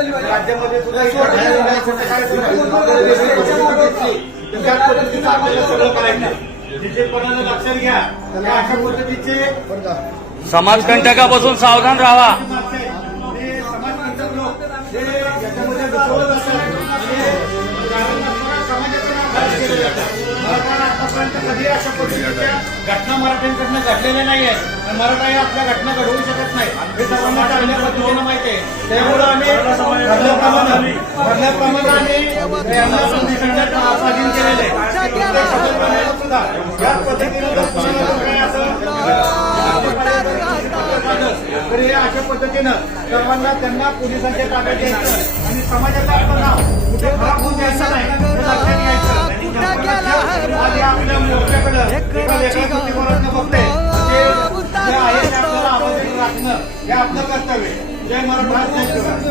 राज्यामध्ये सुद्धा त्या पद्धतीचं आपल्याला सगळं करायचं. निश्चितपणानं लक्षात घ्या, अशा पद्धतीचे समाजकंटकापासून सावधान राहा. समाजकंटक लोक हे याच्यामध्ये घुसवत असतात. आतापर्यंत कधी अशा पद्धतीच्या घटना मराठ्यांकडनं घडलेल्या नाही आहेत. मराठा हे आपल्या घटना घडवू शकत नाही, हे सर्वांना चांगल्या पद्धतीनं माहिती आहे. त्यामुळे आम्ही भरल्याप्रमाणे आम्ही यांना संदेशांच्या स्वाधीन केलेले सुद्धा या पद्धतीनं तर हे अशा पद्धतीनं सर्वांना त्यांना पोलिसांच्या ताब्यात द्यायचं आणि समाजाचं आपलं नाव कुठे खराब होऊन द्यायचं नाही हे लक्षात घ्यायचं. आणि आपल्या मोर्चाकडं एका वेगळ्या दृष्टिकोनातनं बघते जे आहे ते आपल्याला आवाज राखणं हे आपलं कर्तव्य. जय मराठा.